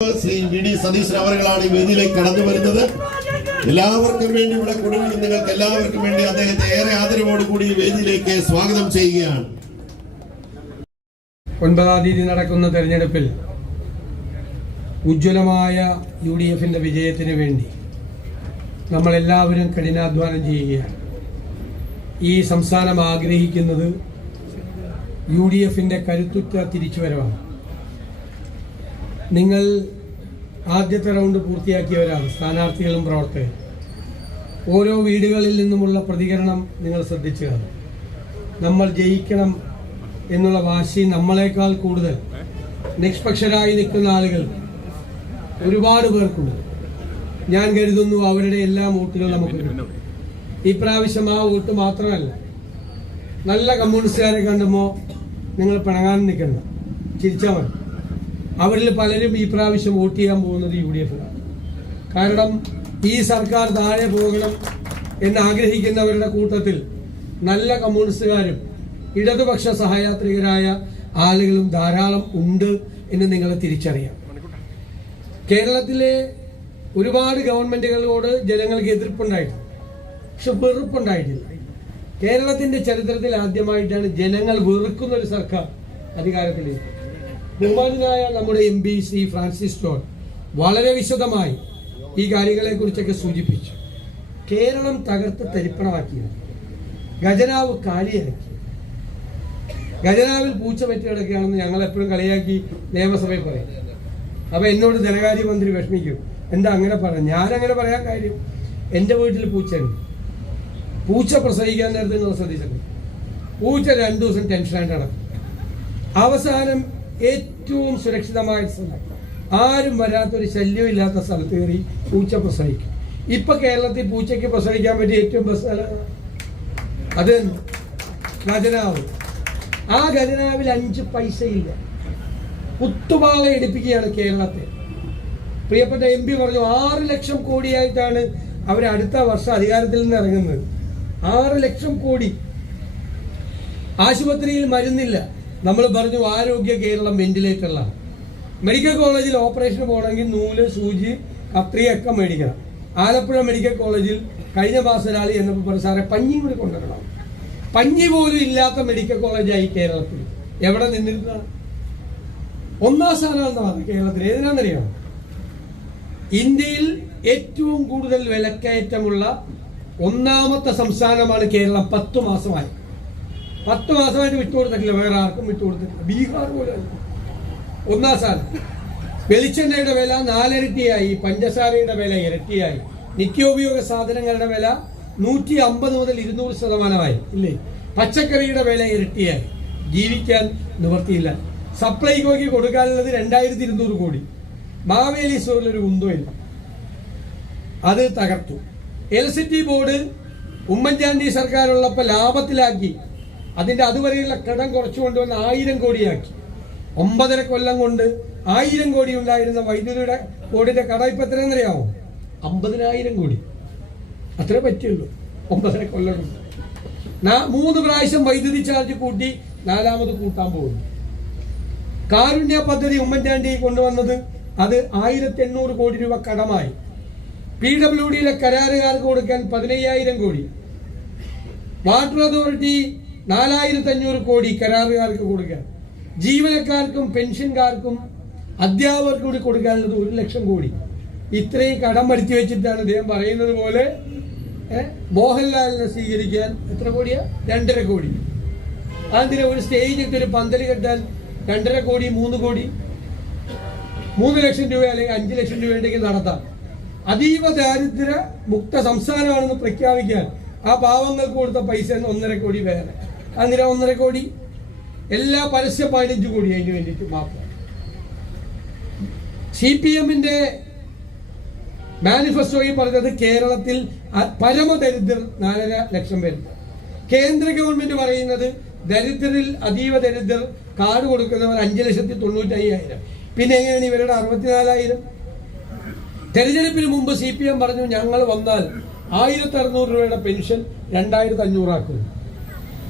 Shri V D Satheesan അവരുകളാണ് ഈ വേദിയിലേക്ക് കടന്നു വരുന്നത്. എല്ലാവർക്കും വേണ്ടി ഇവിടെ കുടുങ്ങി നിങ്ങൾക്ക് എല്ലാവർക്കും വേണ്ടി അദ്ദേഹത്തെ ഏറെ ആദരവോടുകൂടി ഈ വേദിയിലേക്ക് സ്വാഗതം ചെയ്യുകയാണ്. ഒൻപതാം തീയതി നടക്കുന്ന തെരഞ്ഞെടുപ്പിൽ ഉജ്ജ്വലമായ യു ഡി എഫിന്റെ വിജയത്തിന് വേണ്ടി നമ്മളെല്ലാവരും കഠിനാധ്വാനം ചെയ്യുകയാണ്. ഈ സംസ്ഥാനം ആഗ്രഹിക്കുന്നത് യു ഡി എഫിന്റെ കരുത്തുറ്റ തിരിച്ചുവരവാണ്. നിങ്ങൾ ആദ്യത്തെ റൗണ്ട് പൂർത്തിയാക്കിയവരാണ് സ്ഥാനാർത്ഥികളും പ്രവർത്തകരും. ഓരോ വീടുകളിൽ നിന്നുമുള്ള പ്രതികരണം നിങ്ങൾ ശ്രദ്ധിച്ചു നമ്മൾ ജയിക്കണം എന്നുള്ള വാശി നമ്മളെക്കാൾ കൂടുതൽ നിഷ്പക്ഷരായി നിൽക്കുന്ന ആളുകൾ ഒരുപാട് പേർക്കുണ്ട്. ഞാൻ കരുതുന്നു അവരുടെ എല്ലാ വോട്ടുകൾ നമുക്ക് ഇപ്രാവശ്യം ആ വോട്ട് മാത്രമല്ല നല്ല കമ്മ്യൂണിസ്റ്റുകാരെ കണ്ടുമ്പോൾ നിങ്ങൾ പിണങ്ങാൻ നിൽക്കണം ചിരിച്ചാൽ മതി. അവരിൽ പലരും ഈ പ്രാവശ്യം വോട്ട് ചെയ്യാൻ പോകുന്നത് യു ഡി എഫിലാണ് കാരണം ഈ സർക്കാർ താഴെ പോകണം എന്ന് ആഗ്രഹിക്കുന്നവരുടെ കൂട്ടത്തിൽ നല്ല കമ്മ്യൂണിസ്റ്റുകാരും ഇടതുപക്ഷ സഹയാത്രികരായ ആളുകളും ധാരാളം ഉണ്ട് എന്ന് നിങ്ങൾ തിരിച്ചറിയാം. കേരളത്തിലെ ഒരുപാട് ഗവൺമെന്റുകളോട് ജനങ്ങൾക്ക് എതിർപ്പുണ്ടായിട്ടുണ്ട്. പക്ഷെ വെറുപ്പുണ്ടായിട്ടില്ല. കേരളത്തിന്റെ ചരിത്രത്തിൽ ആദ്യമായിട്ടാണ് ജനങ്ങൾ വെറുക്കുന്ന ഒരു സർക്കാർ അധികാരത്തിലേക്ക് ബഹുമാനായ നമ്മുടെ എം പി ശ്രീ ഫ്രാൻസിസ് ജോൺ വളരെ വിശദമായി ഈ കാര്യങ്ങളെ കുറിച്ചൊക്കെ സൂചിപ്പിച്ചു. കേരളം തകർത്ത് തരിപ്പണമാക്കിയത്. ഖജനാവ് കാലിയാക്കി ഖജനാവിൽ പൂച്ച പറ്റി കിടക്കുകയാണെന്ന് ഞങ്ങൾ എപ്പോഴും കളിയാക്കി നിയമസഭയിൽ പറയും. അപ്പൊ എന്നോട് ധനകാര്യമന്ത്രി വിഷമിക്കും. എന്താ അങ്ങനെ പറയാം ഞാൻ അങ്ങനെ പറയാൻ കാര്യം എന്റെ വീട്ടിൽ പൂച്ചയുണ്ട്. പൂച്ച പ്രസവിക്കാൻ നേരത്തെ നിങ്ങൾ ശ്രദ്ധിച്ചിട്ടുണ്ട് പൂച്ച രണ്ടു ദിവസം ടെൻഷനായിട്ട് നടക്കും. അവസാനം ഏറ്റവും സുരക്ഷിതമായ സ്ഥലം. ആരും വരാത്തൊരു ശല്യം ഇല്ലാത്ത സ്ഥലത്ത് കയറി പൂച്ച പ്രസവിക്കും. ഇപ്പൊ കേരളത്തിൽ പൂച്ചയ്ക്ക് പ്രസവിക്കാൻ പറ്റിയ ഏറ്റവും അത് ഖജനാവ്. ആ ഖജനാവിൽ അഞ്ച് പൈസയില്ല. കുത്തുപാള എടുപ്പിക്കുകയാണ് കേരളത്തെ. പ്രിയപ്പെട്ട എം പി പറഞ്ഞു ആറ് ലക്ഷം കോടിയായിട്ടാണ് അവർ അടുത്ത വർഷം അധികാരത്തിൽ നിന്ന് ഇറങ്ങുന്നത്. ആറ് ലക്ഷം കോടി. ആശുപത്രിയിൽ മരുന്നില്ല. നമ്മൾ പറഞ്ഞു ആരോഗ്യ കേരളം വെന്റിലേറ്ററിലാണ് മെഡിക്കൽ കോളേജിൽ ഓപ്പറേഷൻ പോകണമെങ്കിൽ നൂൽ സൂചി കത്രിയൊക്കെ മേടിക്കണം. ആലപ്പുഴ മെഡിക്കൽ കോളേജിൽ കഴിഞ്ഞ മാസം ഒരാൾ എന്നപ്പോൾ പറഞ്ഞു സാറെ പഞ്ഞിയും കൂടി കൊണ്ടുവരണം. പഞ്ഞി പോലും ഇല്ലാത്ത മെഡിക്കൽ കോളേജായി കേരളത്തിൽ. എവിടെ നിന്നിരുന്ന? ഒന്നാം സ്ഥാനമാണ് കേരളത്തിൽ. ഏതിനാണെന്നറിയാമോ ഇന്ത്യയിൽ ഏറ്റവും കൂടുതൽ വിലക്കയറ്റമുള്ള ഒന്നാമത്തെ സംസ്ഥാനമാണ് കേരളം പത്തു മാസമായി. പത്ത് മാസമായിട്ട് വിട്ടുകൊടുത്തിട്ടില്ല വേറെ ആർക്കും വിട്ടുകൊടുത്തിട്ടില്ല ബീഹാർ പോലെ. ഒന്നാം സ്ഥാനം. വെളിച്ചെണ്ണയുടെ വില നാലിരട്ടിയായി പഞ്ചസാരയുടെ വില ഇരട്ടിയായി. നിത്യോപയോഗ സാധനങ്ങളുടെ വില നൂറ്റി അമ്പത് മുതൽ ഇരുന്നൂറ് ശതമാനമായി. ഇല്ലേ? പച്ചക്കറിയുടെ വില ഇരട്ടിയായി. ജീവിക്കാൻ നിവർത്തിയില്ല സപ്ലൈകോയ്ക്ക് കൊടുക്കാനുള്ളത് രണ്ടായിരത്തി ഇരുന്നൂറ് കോടി. മാവേലി സ്റ്റോറിലൊരു ഇല്ല. അത് തകർത്തു. ഇലക്ട്രിസിറ്റി ബോർഡ് ഉമ്മൻചാണ്ടി സർക്കാരുള്ളപ്പോൾ ലാഭത്തിലാക്കി. അതിന്റെ അതുവരെയുള്ള കടം കുറച്ചു കൊണ്ടുവന്ന് ആയിരം കോടിയാക്കി. ഒമ്പതര കൊല്ലം കൊണ്ട് ആയിരം കോടി ഉണ്ടായിരുന്ന വൈദ്യുതിയുടെ ബോർഡിന്റെ കട ഇപ്പൊ എത്രയെന്നറിയാമോ അമ്പതിനായിരം കോടി. അത്രേ പറ്റിയുള്ളൂ ഒമ്പതര കൊല്ലം മൂന്ന് പ്രാവശ്യം വൈദ്യുതി ചാർജ് കൂട്ടി നാലാമത് കൂട്ടാൻ പോകുന്നു. കാരുണ്യ പദ്ധതി ഉമ്മൻചാണ്ടി കൊണ്ടുവന്നത് അത് ആയിരത്തി എണ്ണൂറ് കോടി രൂപ കടമായി. പി ഡബ്ല്യു ഡിയിലെ കരാറുകാർക്ക് കൊടുക്കാൻ പതിനയ്യായിരം കോടി. വാട്ടർ അതോറിറ്റി നാലായിരത്തി അഞ്ഞൂറ് കോടി കരാറുകാർക്ക് കൊടുക്കുക. ജീവനക്കാർക്കും പെൻഷൻകാർക്കും അധ്യാപകർക്കും കൂടി കൊടുക്കാനുള്ളത് ഒരു ലക്ഷം കോടി. ഇത്രയും കടം വരുത്തി വെച്ചിട്ടാണ് അദ്ദേഹം പറയുന്നത് പോലെ മോഹൻലാലിനെ സ്വീകരിക്കാൻ എത്ര കോടിയാ? രണ്ടര കോടി. അതിന് ഒരു സ്റ്റേജ് ഇട്ട് ഒരു പന്തൽ കെട്ടാൻ രണ്ടര കോടി മൂന്ന് കോടി മൂന്ന് ലക്ഷം രൂപ അല്ലെങ്കിൽ അഞ്ച് ലക്ഷം രൂപ ഉണ്ടെങ്കിൽ നടത്താം. അതീവ ദാരിദ്ര്യ മുക്ത സംസ്ഥാനമാണെന്ന് പ്രഖ്യാപിക്കാൻ ആ പാവങ്ങൾക്ക് കൊടുത്ത പൈസ ഒന്നര കോടി വേറെ. അതിന് ഒന്നര കോടി. എല്ലാ പരസ്യ പതിനഞ്ച് കോടി അതിന് വേണ്ടിയിട്ട് മാത്രം. സി പി എമ്മിന്റെ മാനിഫെസ്റ്റോയിൽ പറഞ്ഞത് കേരളത്തിൽ പരമദരിദ്രർ നാലര ലക്ഷം പേരുണ്ട്. കേന്ദ്ര ഗവൺമെന്റ് പറയുന്നത് ദരിദ്രരിൽ അതീവ ദരിദ്രർ കാർഡ് കൊടുക്കുന്നവർ അഞ്ച് ലക്ഷത്തി തൊണ്ണൂറ്റി അയ്യായിരം പിന്നെ എങ്ങനെയാണ് ഇവരുടെ അറുപത്തിനാലായിരം? തെരഞ്ഞെടുപ്പിന് മുമ്പ് സി പി എം പറഞ്ഞു ഞങ്ങൾ വന്നാൽ ആയിരത്തി അറുന്നൂറ് രൂപയുടെ പെൻഷൻ രണ്ടായിരത്തി അഞ്ഞൂറാക്കും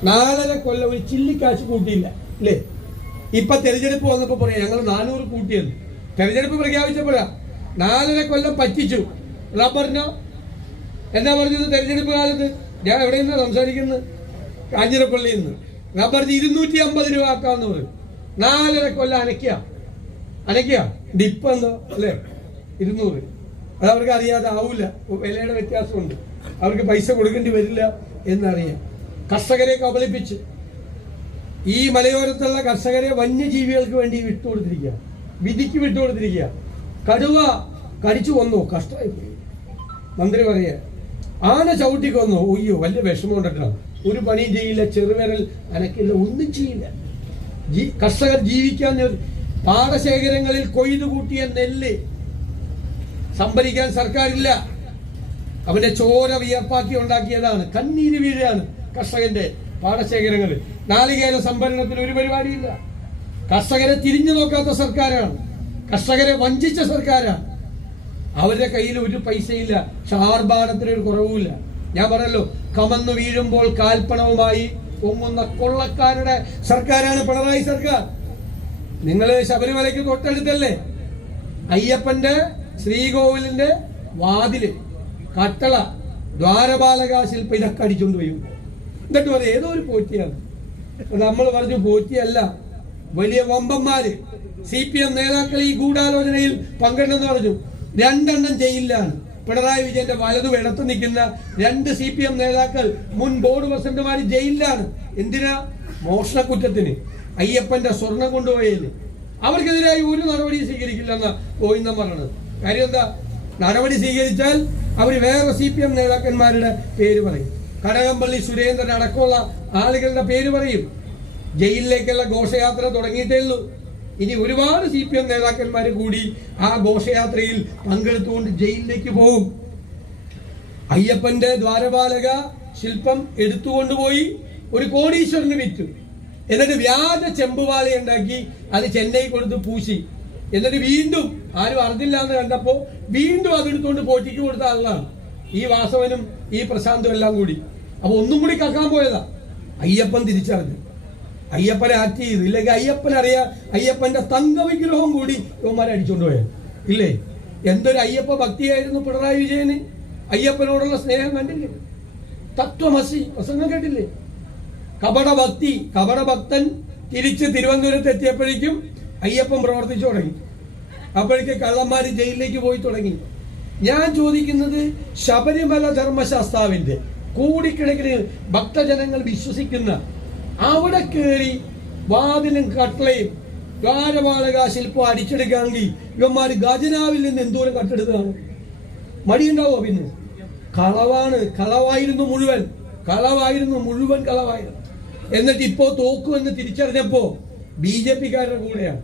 നാലര കൊല്ലം ഒരു ചില്ലിക്കാശ് കൂട്ടിയില്ല അല്ലേ? ഇപ്പൊ തെരഞ്ഞെടുപ്പ് വന്നപ്പോ പറയാം ഞങ്ങൾ നാനൂറ് കൂട്ടിയെന്ന്. തെരഞ്ഞെടുപ്പ് പ്രഖ്യാപിച്ചപ്പോഴാ നാലര കൊല്ലം പറ്റിച്ചു. റബ്ബറിനോ? എന്നാ പറഞ്ഞത് തെരഞ്ഞെടുപ്പ് കാലത്ത്? ഞാൻ എവിടെ നിന്ന് സംസാരിക്കുന്നത്? കാഞ്ഞിരപ്പള്ളിയിൽ നിന്ന്. റബ്ബറിന് ഇരുന്നൂറ്റി അമ്പത് രൂപ ആക്കാന്ന് പറയും നാലര കൊല്ലം അനക്കുക അനക്കുക ഡിപ്പ് എന്തോ അല്ലേ? ഇരുന്നൂറ്. അത് അവർക്ക് അറിയാതെ ആവൂല. വിലയുടെ വ്യത്യാസമുണ്ട്. അവർക്ക് പൈസ കൊടുക്കേണ്ടി വരില്ല എന്നറിയാം. കർഷകരെ കബളിപ്പിച്ച് ഈ മലയോരത്തുള്ള കർഷകരെ വന്യജീവികൾക്ക് വേണ്ടി വിട്ടുകൊടുത്തിരിക്കുക. വിധിക്ക് വിട്ടുകൊടുത്തിരിക്കുക. കടുവ കടിച്ചു കൊന്നു. കഷ്ടമായി പോയി മന്ത്രി പറയ ആന ചവിട്ടി കൊന്നു. വലിയ വിഷമം കൊണ്ടിട്ടാണ്. ഒരു പണിയും ചെയ്യില്ല ചെറുവിരൽ അനക്കില്ല ഒന്നും ചെയ്യില്ല. കർഷകർ ജീവിക്കാൻ പാടശേഖരങ്ങളിൽ കൊയ്തു കൂട്ടിയ നെല്ല് സംഭരിക്കാൻ സർക്കാരില്ല. അവന്റെ ചോര വിയർപ്പാക്കി ഉണ്ടാക്കിയതാണ്. കണ്ണീര് വീഴാണ് കർഷകന്റെ പാടശേഖരങ്ങളിൽ നാളികേര സംഭരണത്തിന് ഒരു പരിപാടിയില്ല. കർഷകരെ തിരിഞ്ഞു നോക്കാത്ത സർക്കാരാണ്. കർഷകരെ വഞ്ചിച്ച സർക്കാരാണ്. അവരുടെ കയ്യിൽ ഒരു പൈസയില്ല. ഷാർഭാടത്തിന് ഒരു കുറവുമില്ല. ഞാൻ പറഞ്ഞല്ലോ കമന്നു വീഴുമ്പോൾ കാൽപ്പണവുമായി പൊങ്ങുന്ന കൊള്ളക്കാരുടെ സർക്കാരാണ് പിണറായി സർക്കാർ. നിങ്ങൾ ശബരിമലയ്ക്ക് തൊട്ടടുത്തല്ലേ? അയ്യപ്പന്റെ ശ്രീകോവിലിന്റെ വാതിൽ കട്ടള ദ്വാരപാലക ശില്പ ഇതൊക്കെ എന്നിട്ട് പറയും ഏതോ ഒരു പോറ്റിയാണ്. നമ്മൾ പറഞ്ഞു പോറ്റിയല്ല. വലിയ വമ്പന്മാര്. സി പി എം നേതാക്കൾ ഈ ഗൂഢാലോചനയിൽ പങ്കെടുത്തെന്ന് പറഞ്ഞു. രണ്ടെണ്ണം ജയിലിലാണ്. പിണറായി വിജയന്റെ വലതു ഇടത്ത് നിൽക്കുന്ന രണ്ട് സി പി എം നേതാക്കൾ മുൻ ബോർഡ് പ്രസിഡന്റുമാർ ജയിലിലാണ്. എന്തിനാ? മോഷണ കുറ്റത്തിന്. അയ്യപ്പന്റെ സ്വർണം കൊണ്ടുപോയതിന് അവർക്കെതിരായി ഒരു നടപടി സ്വീകരിക്കില്ലെന്ന് ഗോവിന്ദൻ പറഞ്ഞത്. കാര്യം എന്താ? നടപടി സ്വീകരിച്ചാൽ അവർ വേറെ സി പി എം നേതാക്കന്മാരുടെ പേര് പറയും. കടകംപള്ളി സുരേന്ദ്രൻ അടക്കമുള്ള ആളുകളുടെ പേര് പറയും. ജയിലിലേക്കുള്ള ഘോഷയാത്ര തുടങ്ങിയിട്ടേ ഉള്ളൂ. ഇനി ഒരുപാട് സി പി എം നേതാക്കന്മാർ കൂടി ആ ഘോഷയാത്രയിൽ പങ്കെടുത്തുകൊണ്ട് ജയിലിലേക്ക് പോകും. അയ്യപ്പന്റെ ദ്വാരപാലക ശില്പം എടുത്തുകൊണ്ടുപോയി ഒരു കോടീശ്വരന് വിറ്റു. എന്നിട്ട് വ്യാജ ചെമ്പുപാളി ഉണ്ടാക്കി അത് ചെന്നൈ കൊടുത്ത് പൂശി. എന്നിട്ട് വീണ്ടും ആരും അറിഞ്ഞില്ല എന്ന് കണ്ടപ്പോ വീണ്ടും അതെടുത്തുകൊണ്ട് പോറ്റിക്ക് കൊടുത്ത ആളാണ്. ഈ വാസവനും ഈ പ്രശാന്തും എല്ലാം കൂടി. അപ്പൊ ഒന്നും കൂടി കക്കാൻ പോയതാ. അയ്യപ്പൻ തിരിച്ചറിഞ്ഞു. അയ്യപ്പനെ ആക്ട് ചെയ്തു. ഇല്ലെങ്കിൽ അയ്യപ്പൻ അറിയാ അയ്യപ്പന്റെ തങ്ക വിഗ്രഹം കൂടി ഇവന്മാരെ അടിച്ചോണ്ട് പോയത് ഇല്ലേ? എന്തൊരു അയ്യപ്പ ഭക്തിയായിരുന്നു പിണറായി വിജയന്? അയ്യപ്പനോടുള്ള സ്നേഹം കണ്ടില്ലേ? തത്വമസി പ്രസംഗം കേട്ടില്ലേ? കപട ഭക്തി കപട ഭക്തൻ തിരിച്ച് തിരുവനന്തപുരത്ത് എത്തിയപ്പോഴേക്കും അയ്യപ്പൻ പ്രവർത്തിച്ചു തുടങ്ങി. അപ്പോഴേക്ക് കള്ളന്മാര് ജയിലിലേക്ക് പോയി തുടങ്ങി. ഞാൻ ചോദിക്കുന്നത് ശബരിമല ധർമ്മശാസ്താവിന്റെ കൂടിക്കിണക്കിന് ഭക്തജനങ്ങൾ വിശ്വസിക്കുന്ന അവിടെ കയറി വാതിലും കട്ടളയും ഗാരവാളക ശില്പം അടിച്ചെടുക്കാമെങ്കിൽ ഇവന്മാർ ഖജനാവിൽ നിന്ന് എന്തോരം കട്ടെടുത്തതാണ്? മടിയുണ്ടാവോ പിന്നെ? കളവാണ്. കളവായിരുന്നു മുഴുവൻ. കളവായിരുന്നു മുഴുവൻ കളവായിരുന്നു. എന്നിട്ട് ഇപ്പോ തോക്കുമെന്ന് തിരിച്ചറിഞ്ഞപ്പോ ബി ജെ പിക്കാരുടെ കൂടെയാണ്.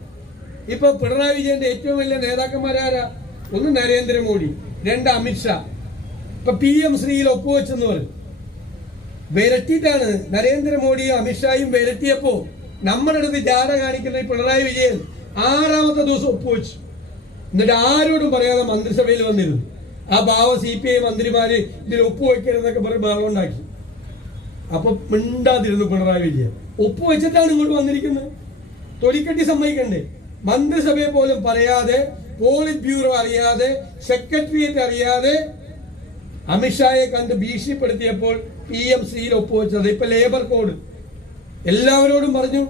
ഇപ്പൊ പിണറായി വിജയന്റെ ഏറ്റവും വലിയ നേതാക്കന്മാരാരാ? ഒന്ന് നരേന്ദ്രമോദി രണ്ട് അമിത്ഷാ ഇപ്പൊ പി എം ശ്രീയിൽ ഒപ്പുവെച്ചെന്ന് പറഞ്ഞു വിരട്ടിയിട്ടാണ് നരേന്ദ്രമോദിയും അമിത്ഷായും വിരട്ടിയപ്പോ നമ്മുടെ അടുത്ത് ജാട കാണിക്കുന്ന ഈ പിണറായി വിജയൻ ആറാമത്തെ ദിവസം ഒപ്പുവെച്ചു. എന്നിട്ട് ആരോടും പറയാതെ മന്ത്രിസഭയിൽ വന്നിരുന്നു. ആ ഭാവ സി പി ഐ മന്ത്രിമാര് ഇതിൽ ഒപ്പുവെക്കരുതെന്നൊക്കെ പറഞ്ഞ് ബഹളം ഉണ്ടാക്കി. അപ്പൊ മിണ്ടാതിരുന്നു പിണറായി വിജയൻ. ഒപ്പുവെച്ചിട്ടാണ് ഇങ്ങോട്ട് വന്നിരിക്കുന്നത്. തൊലിക്കെട്ടി സമ്മതിക്കണ്ടേ? മന്ത്രിസഭയെ പോലും പറയാതെ പോളിറ്റ് ബ്യൂറോ അറിയാതെ സെക്രട്ടേറിയറ്റ് അറിയാതെ അമിത്ഷായെ കണ്ട് ഭീഷണിപ്പെടുത്തിയപ്പോൾ പി എം സിയിൽ ഒപ്പുവെച്ചത് ഇപ്പൊ ലേബർ കോഡ്. എല്ലാവരോടും പറഞ്ഞു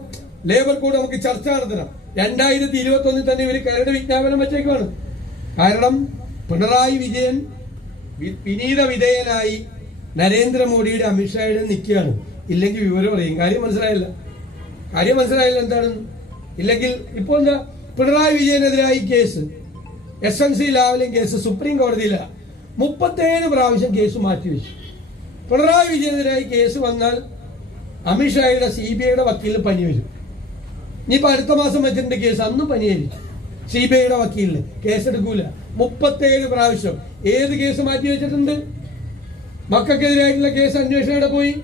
ലേബർ കോഡ് നമുക്ക് ചർച്ച നടത്തണം. രണ്ടായിരത്തി ഇരുപത്തി ഒന്നിൽ തന്നെ ഇവർ കരട് വിജ്ഞാപനം വെച്ചേക്കുവാണ്. കാരണം പിണറായി വിജയൻ വിനീത വിധേയനായി നരേന്ദ്രമോദിയുടെ അമിത്ഷായുടെ നിൽക്കുകയാണ്. ഇല്ലെങ്കിൽ വിവരം പറയും കാര്യം മനസ്സിലായില്ല. കാര്യം മനസ്സിലായില്ല എന്താണ് ഇല്ലെങ്കിൽ ഇപ്പോൾ എന്താ Pinarayi വിജയനെതിരായി case. S N C Lavalin case supreme കോടതിയിലാണ് മുപ്പത്തേഴ് പ്രാവശ്യം കേസ് മാറ്റിവെച്ചു പിണറായി വിജയനെതിരായി കേസ് വന്നാൽ അമിത്ഷായുടെ സി ബി ഐയുടെ വക്കീലിന് പനി വരും. ഇനിയിപ്പോ അടുത്ത മാസം വെച്ചിട്ടുണ്ട് കേസ്? അന്നും പനിയായിരിക്കും. സി ബി ഐയുടെ വക്കീലിന് കേസെടുക്കൂല മുപ്പത്തേഴ് പ്രാവശ്യം. ഏത് കേസ് മാറ്റി വെച്ചിട്ടുണ്ട്? മക്കൾക്കെതിരായിട്ടുള്ള കേസ് അന്വേഷണം പോയി?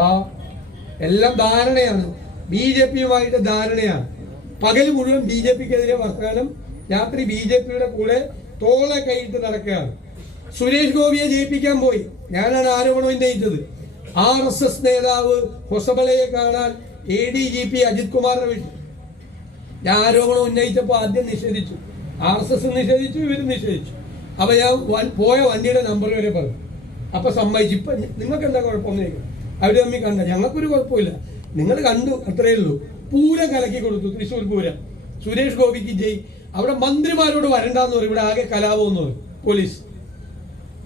ആ എല്ലാം ധാരണയാണ്. ബി ജെ പിയുമായിട്ട് ധാരണയാണ്. പകൽ മുഴുവൻ ബി ജെ പിക്കെതിരെ വർത്തമാനം രാത്രി ബി ജെ പിയുടെ കൂടെ തോളെ കൈയിട്ട് നടക്കുകയാണ്. സുരേഷ് ഗോപിയെ ജയിപ്പിക്കാൻ പോയി. ഞാനാണ് ആരോപണം ഉന്നയിച്ചത്. ആർ എസ് എസ് നേതാവ് ഹൊസബളയെ കാണാൻ A D G P Ajith കുമാറിനെ വിട്ടു. ഞാൻ ആരോപണം ഉന്നയിച്ചപ്പോൾ ആദ്യം നിഷേധിച്ചു. ആർ എസ് എസ് നിഷേധിച്ചു ഇവർ നിഷേധിച്ചു. അപ്പൊ ഞാൻ പോയ വണ്ടിയുടെ നമ്പർ വരെ പറഞ്ഞു. അപ്പൊ സമ്മതിച്ചു. ഇപ്പൊ നിങ്ങൾക്ക് എന്താ കുഴപ്പമൊന്നും അവർ തമ്മിൽ കണ്ട. ഞങ്ങൾക്കൊരു കുഴപ്പമില്ല. നിങ്ങൾ കണ്ടു അത്രയേ ഉള്ളൂ. പൂരം കലക്കി കൊടുത്തു. തൃശ്ശൂർ പൂരം. സുരേഷ് ഗോപിക്ക് ജയ്. അവിടെ മന്ത്രിമാരോട് വരണ്ടെന്ന് പറയും. ഇവിടെ ആകെ കലാപമെന്ന് പറയും. പോലീസ്.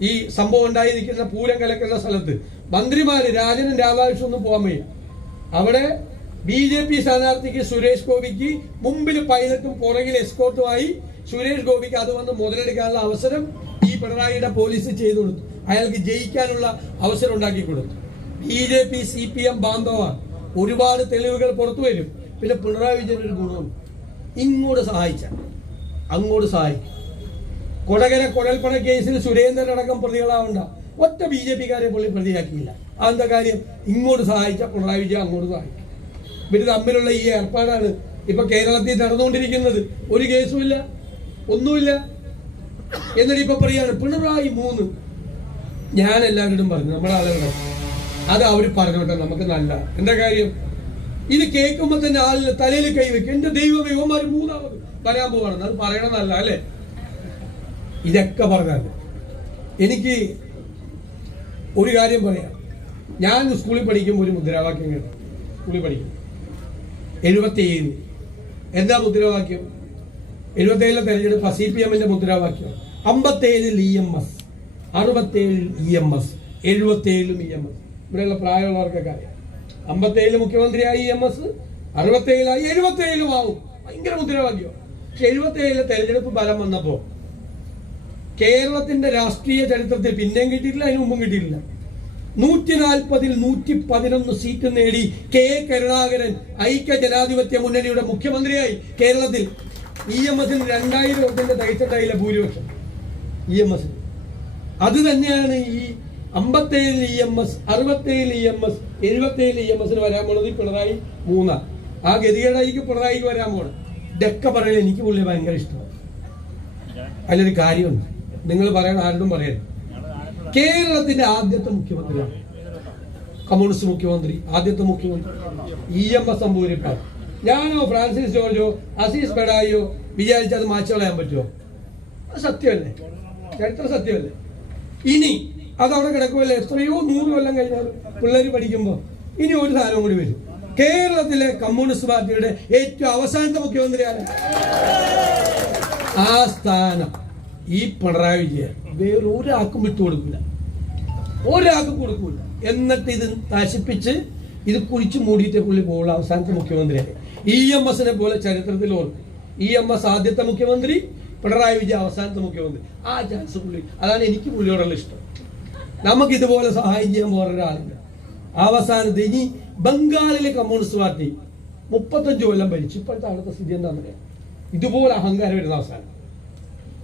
ഈ സംഭവം ഉണ്ടായി നിൽക്കുന്ന പൂരം കലക്കുന്ന സ്ഥലത്ത്. മന്ത്രിമാര് രാജനും രാധാകൃഷ്ണനും ഒന്നും പോകാൻ വയ്യ. അവിടെ ബി ജെ പി സ്ഥാനാർത്ഥിക്ക് സുരേഷ് ഗോപിക്ക് മുമ്പിൽ പൈലറ്റും പുറകിൽ എസ്കോർട്ടുമായി സുരേഷ് ഗോപിക്ക് അത് വന്ന് മുതലെടുക്കാനുള്ള അവസരം ഈ പിണറായിയുടെ പോലീസ് ചെയ്തു കൊടുത്തു. അയാൾക്ക് ജയിക്കാനുള്ള അവസരം ഉണ്ടാക്കി കൊടുത്തു. B J P C P M ബാന്ധവമാണ് ഒരുപാട് തെളിവുകൾ പുറത്തു വരും. പിന്നെ പിണറായി വിജയൻ ഒരു ഗുണമുണ്ട് ഇങ്ങോട്ട് സഹായിച്ച അങ്ങോട്ട് സഹായിക്കും. കൊടകര കുഴൽപ്പണ കേസിൽ സുരേന്ദ്രൻ അടക്കം പ്രതികളാവണ്ട. ഒറ്റ ബി ജെ പിക്കാരെ പുള്ളി പ്രതിയാക്കിയില്ല. അതെന്താ കാര്യം? ഇങ്ങോട്ട് സഹായിച്ച പിണറായി വിജയൻ അങ്ങോട്ട് സഹായിക്കും. ഇവർ തമ്മിലുള്ള ഈ ഏർപ്പാടാണ് ഇപ്പൊ കേരളത്തിൽ നടന്നുകൊണ്ടിരിക്കുന്നത്. ഒരു കേസുമില്ല ഒന്നുമില്ല. എന്നിട്ട് ഇപ്പൊ പറയാണ് പിണറായി മൂന്ന്. ഞാൻ എല്ലാവരോടും പറഞ്ഞു നമ്മുടെ ആളുകളെ. അത് അവർ പറഞ്ഞോട്ടെ നമുക്ക് നല്ല എന്താ കാര്യം? ഇത് കേൾക്കുമ്പോ തന്നെ ആളിന് തലയിൽ കൈവെക്കും എന്റെ ദൈവമേ ഇവന്മാർ മൂന്നാമത് പറയാൻ പോവാണ്. അത് പറയണമെന്നല്ല അല്ലേ? ഇതൊക്കെ പറഞ്ഞാൽ എനിക്ക് ഒരു കാര്യം പറയാം. ഞാൻ സ്കൂളിൽ പഠിക്കുമ്പോൾ ഒരു മുദ്രാവാക്യം കേട്ടു. സ്കൂളിൽ പഠിക്കും. എഴുപത്തിയേഴ്. എന്താ മുദ്രാവാക്യം? എഴുപത്തേഴിലെ തെരഞ്ഞെടുപ്പ് സി പി എമ്മിന്റെ മുദ്രാവാക്യം. അമ്പത്തേഴിൽ ഇ എം എസ്. അറുപത്തേഴിൽ ഇ എം എസ്. എഴുപത്തേഴിലും ഇ എം എസ്. ഇവിടെയുള്ള പ്രായമുള്ളവർക്കൊക്കെ അറിയാം. അമ്പത്തേഴിൽ മുഖ്യമന്ത്രിയായി എം എസ് അറുപത്തേഴിലായി എഴുപത്തേഴിലും ആവും ഭയങ്കര മുദ്രാവാക്യം. പക്ഷെ എഴുപത്തേഴിലെ തെരഞ്ഞെടുപ്പ് ഫലം വന്നപ്പോ കേരളത്തിന്റെ രാഷ്ട്രീയ ചരിത്രത്തിൽ പിന്നെയും കിട്ടിയിട്ടില്ല അതിനു മുമ്പും കിട്ടിയിട്ടില്ല. നൂറ്റി നാൽപ്പതിൽ നൂറ്റി പതിനൊന്ന് സീറ്റ് നേടി കെ കരുണാകരൻ ഐക്യ ജനാധിപത്യ മുന്നണിയുടെ മുഖ്യമന്ത്രിയായി കേരളത്തിൽ. ഇ എം എസിന് രണ്ടായിരം വോട്ടിന്റെ തയ്ച്ചിട്ടായില്ല ഭൂരിപക്ഷം. ഇ എം എസ് അത് തന്നെയാണ് ഈ അമ്പത്തേഴിൽ ഇ എം എസ് അറുപത്തേഴിൽ ഇ എം എസ് എഴുപത്തേഴിൽ ഇ എം എസിന് വരാൻ പോണത് പിണറായി മൂന്നാ. ആ ഗതികേടായിക്ക് പിണറായിക്ക് വരാൻ പോണ് ഡെക്ക പറയാൻ എനിക്ക് പുള്ളി ഭയങ്കര ഇഷ്ടമാണ്. അതിലൊരു കാര്യമുണ്ട്. നിങ്ങൾ പറയണം ആരോടും പറയരുത്. കേരളത്തിന്റെ ആദ്യത്തെ മുഖ്യമന്ത്രിയാണ്. കമ്മ്യൂണിസ്റ്റ് മുഖ്യമന്ത്രി ആദ്യത്തെ മുഖ്യമന്ത്രി. ഇ എം എസ് അമ്പൂരിപ്പാണ് ഞാനോ ഫ്രാൻസിസ് ജോർജോ അസീസ് പെടായിയോ വിചാരിച്ചത് മാച്ചോളയാൻ പറ്റുമോ അത് സത്യമല്ലേ? ചരിത്ര സത്യമല്ലേ? ഇനി അതവിടെ കിടക്കുമല്ലേ? എത്രയോ നൂറ് കൊല്ലം കഴിഞ്ഞാൽ പിള്ളേർ പഠിക്കുമ്പോൾ ഇനി ഒരു സാധനം കൂടി വരും. കേരളത്തിലെ കമ്മ്യൂണിസ്റ്റ് പാർട്ടിയുടെ ഏറ്റവും അവസാനത്തെ മുഖ്യമന്ത്രി ആരാ ആ സ്ഥാനം ഈ പിണറായി വിജയൻ. വേറെ ഒരാൾക്കും വിട്ടുകൊടുക്കില്ല ഒരാൾക്കും കൊടുക്കൂല. എന്നിട്ട് ഇത് നശിപ്പിച്ച് ഇത് കുഴിച്ച് മൂടിയിട്ട് പുള്ളി പോകുള്ള അവസാനത്തെ മുഖ്യമന്ത്രിയായി. ഇ എം എസിനെ പോലെ ചരിത്രത്തിൽ ഓർക്കും ഇ എം എസ് ആദ്യത്തെ മുഖ്യമന്ത്രി പിണറായി വിജയൻ അവസാനത്തെ മുഖ്യമന്ത്രി. ആ ചാൻസ് പുള്ളി അതാണ് എനിക്ക് പുള്ളിയോടുള്ള ഇഷ്ടം. നമുക്ക് ഇതുപോലെ സഹായം ചെയ്യാൻ വേറൊരാളില്ല അവസാനത്തെ ഇനി ബംഗാളിലെ കമ്മ്യൂണിസ്റ്റ് പാർട്ടി മുപ്പത്തഞ്ച് കൊല്ലം ഭരിച്ചു ഇപ്പോഴത്തെ അവിടുത്തെ സ്ഥിതി എന്താണെന്നറിയാം ഇതുപോലെ അഹങ്കാരം വരുന്ന അവസാനം.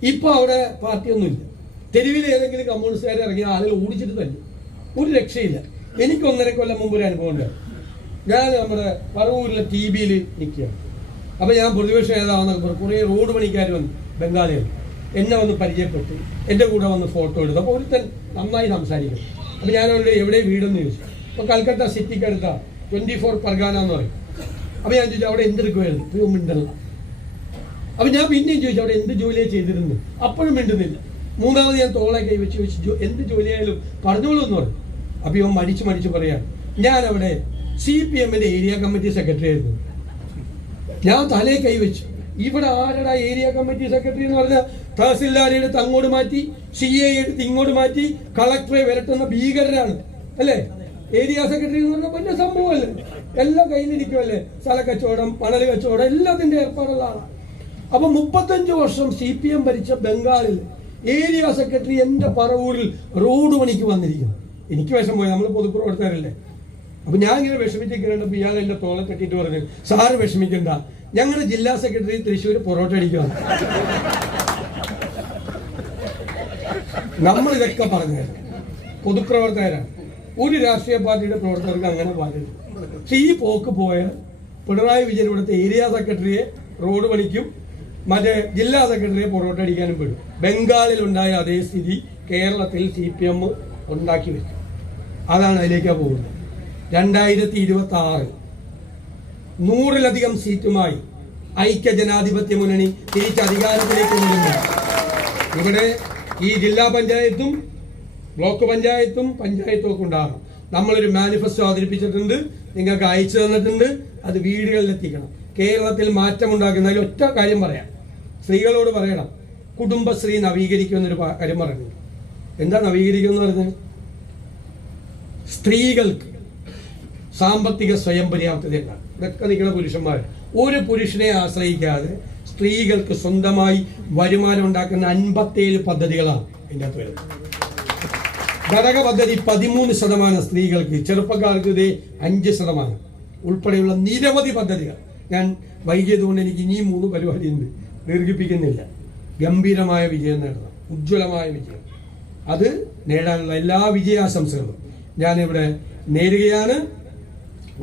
ഇപ്പൊ അവിടെ പാർട്ടിയൊന്നുമില്ല. തെരുവിൽ ഏതെങ്കിലും കമ്മ്യൂണിസ്റ്റുകാർ ഇറങ്ങിയ ആളുകൾ ഓടിച്ചിട്ട് തന്നെ ഒരു രക്ഷയില്ല. എനിക്ക് ഒന്നര കൊല്ലം മുമ്പ് ഒരു അനുഭവം ഉണ്ട്. ഞാൻ നമ്മുടെ പറവൂരിലെ ടി ബിയിൽ നിൽക്കുകയാണ്. അപ്പൊ ഞാൻ പ്രതിപക്ഷ നേതാവെന്നൊക്കെ പറഞ്ഞു കുറേ റോഡ് പണിക്കാർ വന്നു ബംഗാളികൾ എന്നെ വന്ന് പരിചയപ്പെട്ടു. എന്റെ കൂടെ വന്ന് ഫോട്ടോ എടുത്തു. അപ്പോൾ ഒരുത്തൻ നന്നായി സംസാരിക്കും. അപ്പൊ ഞാൻ അവരുടെ എവിടെ വീടെന്ന് ചോദിച്ചു. അപ്പൊ കൽക്കത്ത സിറ്റിക്ക് അടുത്ത ട്വന്റി ഫോർ പർഗാന എന്ന് പറയും. അപ്പൊ ഞാൻ ചോദിച്ചു അവിടെ എന്തെടുക്കുമായിരുന്നു ഇപ്പൊ മിണ്ടല്ല. അപ്പൊ ഞാൻ പിന്നെയും ചോദിച്ചു അവിടെ എന്ത് ജോലിയാണ് ചെയ്തിരുന്നു അപ്പോഴും മിണ്ടുന്നില്ല. മൂന്നാമത് ഞാൻ തോളെ കൈ വെച്ച് ചോദിച്ചു "ജോ- എന്ത് ജോലിയായാലും പറഞ്ഞോളൂ എന്ന് പറഞ്ഞു അപ്പൊ ഇവൻ മടിച്ച് മടിച്ച് പറയാ ഞാൻ അവിടെ സി പി എമ്മിന്റെ ഏരിയ കമ്മിറ്റി സെക്രട്ടറി ആയിരുന്നു. ഞാൻ തലേ കൈവച്ചു. ഇവിടെ ആരടാ ഏരിയ കമ്മിറ്റി സെക്രട്ടറി എന്ന് പറഞ്ഞ തഹസിൽദാരെ എടുത്ത് അങ്ങോട്ട് മാറ്റി സി എ എടുത്ത് ഇങ്ങോട്ട് മാറ്റി കളക്ടറെ വിരട്ടുന്ന ഭീകരരാണ്. അല്ലേ? ഏരിയ സെക്രട്ടറി എന്ന് പറഞ്ഞാൽ വലിയ സംഭവമല്ലേ? എല്ലാം കയ്യിലിരിക്കുമല്ലേ സ്ഥല കച്ചവടം മണൽ കച്ചവടം എല്ലാത്തിന്റെ ഏർപ്പാടുള്ള അപ്പൊ മുപ്പത്തഞ്ച് വർഷം സി പി എം ഭരിച്ച ബംഗാളിൽ ഏരിയ സെക്രട്ടറി എന്റെ പറവൂരിൽ റോഡ് പണിക്ക് വന്നിരിക്കുന്നു. എനിക്ക് വിഷം പോയി. നമ്മൾ പൊതുപ്രവർത്തകരല്ലേ? അപ്പൊ ഞാൻ ഇങ്ങനെ വിഷമിച്ചിരിക്കുന്നുണ്ട്. ഇയാൾ എന്റെ തോളെ കെട്ടിയിട്ട് പറഞ്ഞു സാറ് വിഷമിക്കണ്ട. ഞങ്ങളുടെ ജില്ലാ സെക്രട്ടറി തൃശ്ശൂർ പൊറോട്ട അടിക്കുകയാണ് നമ്മൾ ഇതൊക്കെ പറഞ്ഞു പൊതുപ്രവർത്തകരാണ്. ഒരു രാഷ്ട്രീയ പാർട്ടിയുടെ പ്രവർത്തകർക്ക് അങ്ങനെ പാടില്ല. പക്ഷെ ഈ പോക്ക് പോയ പിണറായി വിജയൻ ഇവിടുത്തെ ഏരിയ സെക്രട്ടറിയെ റോഡ് പണിക്കും മറ്റേ ജില്ലാ സെക്രട്ടറിയെ പൊറോട്ട അടിക്കാനും പെടും ബംഗാളിൽ ഉണ്ടായ അതേ സ്ഥിതി കേരളത്തിൽ സി പി എം ഉണ്ടാക്കി വെച്ചു. അതാണ് അതിലേക്കാണ് പോകുന്നത്. രണ്ടായിരത്തി ഇരുപത്തി ആറ് നൂറിലധികം സീറ്റുമായി ഐക്യ ജനാധിപത്യ മുന്നണി തിരിച്ച് അധികാരത്തിലേക്ക് കൊണ്ടുവരുന്നത് ഇവിടെ ഈ ജില്ലാ പഞ്ചായത്തും ബ്ലോക്ക് പഞ്ചായത്തും പഞ്ചായത്തും ഒക്കെ ഉണ്ടാകണം. നമ്മളൊരു മാനിഫെസ്റ്റോ അവതരിപ്പിച്ചിട്ടുണ്ട് നിങ്ങൾക്ക് അയച്ചു തന്നിട്ടുണ്ട് അത് വീടുകളിൽ എത്തിക്കണം. കേരളത്തിൽ മാറ്റമുണ്ടാക്കുന്ന അതിൽ ഒറ്റ കാര്യം പറയാം. സ്ത്രീകളോട് പറയണം കുടുംബശ്രീ നവീകരിക്കുമെന്നൊരു കാര്യം പറയുന്നുണ്ട്. എന്താ നവീകരിക്കുമെന്ന് പറഞ്ഞത്? സ്ത്രീകൾക്ക് സാമ്പത്തിക സ്വയം പര്യാപ്തത ഇതൊക്കെ നിൽക്കുന്ന പുരുഷന്മാർ ഒരു പുരുഷനെ ആശ്രയിക്കാതെ സ്ത്രീകൾക്ക് സ്വന്തമായി വരുമാനം ഉണ്ടാക്കുന്ന അൻപത്തേഴ് പദ്ധതികളാണ് ഇതിന്റെ അകത്ത് വരുന്നത്. ഘടക പദ്ധതി പതിമൂന്ന് ശതമാനം സ്ത്രീകൾക്ക് ചെറുപ്പക്കാർക്ക് ഇതേ അഞ്ച് ശതമാനം. ഉൾപ്പെടെയുള്ള നിരവധി പദ്ധതികൾ. ഞാൻ വൈകിയതുകൊണ്ട് എനിക്ക് ഇനിയും മൂന്ന് പരിപാടിയുണ്ട്. ദീർഘിപ്പിക്കുന്നില്ല. ഗംഭീരമായ വിജയം നേടണം. ഉജ്ജ്വലമായ വിജയം. അത് നേടാനുള്ള എല്ലാ വിജയാശംസകളും ഞാനിവിടെ നേരുകയാണ്.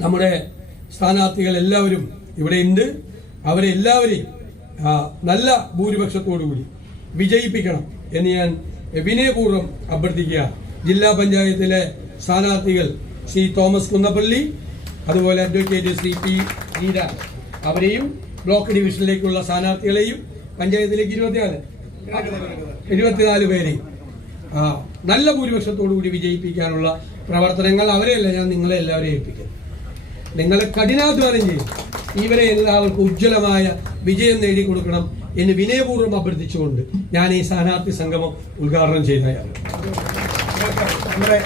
നമ്മുടെ സ്ഥാനാർത്ഥികൾ എല്ലാവരും ഇവിടെ ഉണ്ട് അവരെ എല്ലാവരെയും ആ, നല്ല ഭൂരിപക്ഷത്തോടുകൂടി വിജയിപ്പിക്കണം എന്ന് ഞാൻ വിനയപൂർവം അഭ്യർത്ഥിക്കുക ജില്ലാ പഞ്ചായത്തിലെ സ്ഥാനാർത്ഥികൾ ശ്രീ തോമസ് കുന്നപ്പള്ളി അതുപോലെ അഡ്വക്കേറ്റ് ശ്രീ പി ഗീര അവരെയും ബ്ലോക്ക് ഡിവിഷനിലേക്കുള്ള സ്ഥാനാർത്ഥികളെയും പഞ്ചായത്തിലേക്ക് ഇരുപത്തിനാല് ഇരുപത്തിനാല് പേരെയും ആ, നല്ല ഭൂരിപക്ഷത്തോടു കൂടി വിജയിപ്പിക്കാനുള്ള പ്രവർത്തനങ്ങൾ അവരെയല്ല ഞാൻ നിങ്ങളെ എല്ലാവരെയും ഏൽപ്പിക്കുന്നു നിങ്ങളെ കഠിനാധ്വാനം ചെയ്യും. ഇവരെ എല്ലാവർക്കും ഉജ്ജ്വലമായ വിജയം നേടിക്കൊടുക്കണം എന്ന് വിനയപൂർവം അഭ്യർത്ഥിച്ചുകൊണ്ട് ഞാൻ ഈ സ്ഥാനാർത്ഥി സംഗമം ഉദ്ഘാടനം ചെയ്യുന്നതാണ് നമ്മുടെ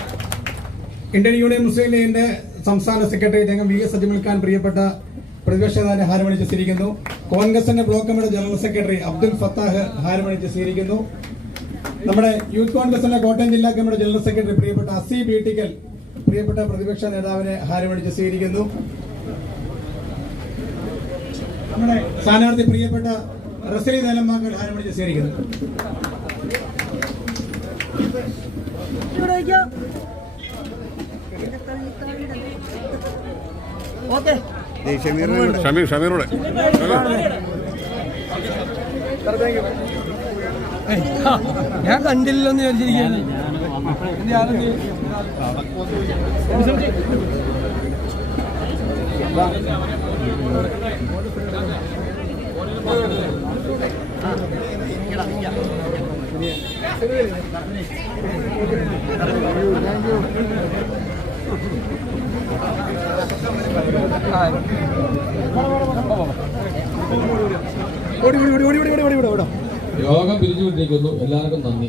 ഇന്ത്യൻ യൂണിയൻ മുസ്ലിം ലീഗിന്റെ സംസ്ഥാന സെക്രട്ടറി രംഗം വി എസ് അജ്മൽഖാൻ പ്രിയപ്പെട്ട പ്രതിപക്ഷ നേതാവിനെ ഹാരമണിച്ച് സ്വീകരിക്കുന്നു. കോൺഗ്രസിന്റെ block committee general secretary Abdul Fattah ഹാരമണിച്ച് സ്വീകരിക്കുന്നു. നമ്മുടെ യൂത്ത് കോൺഗ്രസിന്റെ കോട്ടയം ജില്ലാ കമ്മിറ്റി ജനറൽ സെക്രട്ടറി പ്രിയപ്പെട്ട അസി ബീട്ടിക്കൽ പ്രിയപ്പെട്ട പ്രതിപക്ഷ നേതാവിനെ ഹാരമണിച്ച് സ്വീകരിക്കുന്നു. നമ്മുടെ സ്ഥാനാർത്ഥി പ്രിയപ്പെട്ട റസലി നേലമ്മാക്കൾ ഹാരമണിച്ച് സ്വീകരിക്കുന്നത് ഓക്കെ. ഷമീർ ഷമീറോടെ ഞാൻ കണ്ടില്ലെന്ന് വിചാരിച്ചിരിക്കുകയാണ്. ഓടി യോഗം പിരിച്ചുവിട്ടിരിക്കുന്നു എല്ലാവർക്കും നന്ദി